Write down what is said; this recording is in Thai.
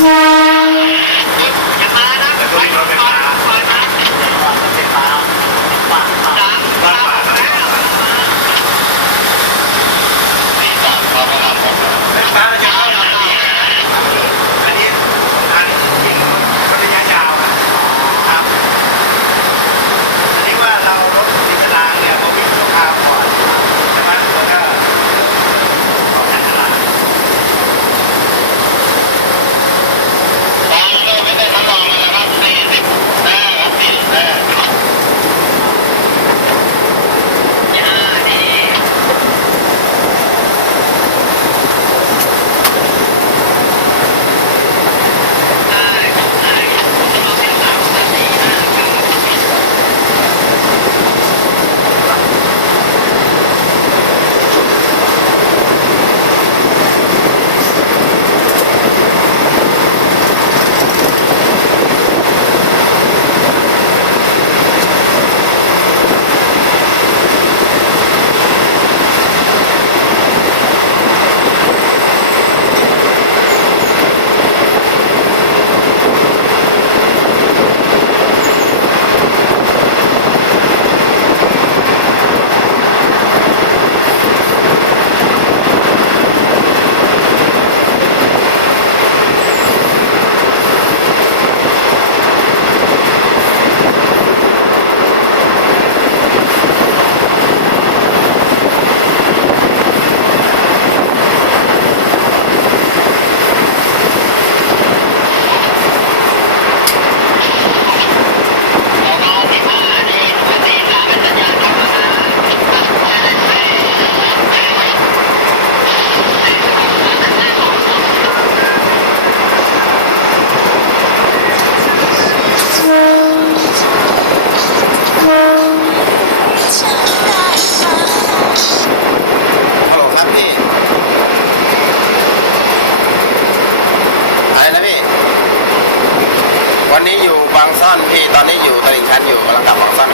ยังมานะ แต่ตัวนี้รถไฟฟ้า คอยมา รถไฟฟ้าบ้านเขา สาม บ้านป่า แล้ว ตีสามเขาก็รับหมดแล้ว ไฟฟ้าเราจะเข้าทางนี้อันนี้ทางยิงระยะยาวนะครับอันนี้ว่าเรารถติดตารางเนี่ยเราวิ่งชั่วคราวก่อนใช่ไหมแล้วก็ออกจากตาราง ตอนเราไม่ได้ทดลองเลยนะครับ40แต้ครับ40แต้ อย่าดีได้ได้เราเป็นสามสี่ห้าเก้าสิบ ฮัลโหลครับพี่อะไรนะพี่วันนี้อยู่บางซ่อนพี่ตอนนี้อยู่ตลิ่งชันอยู่กำลังกลับบางซ่อน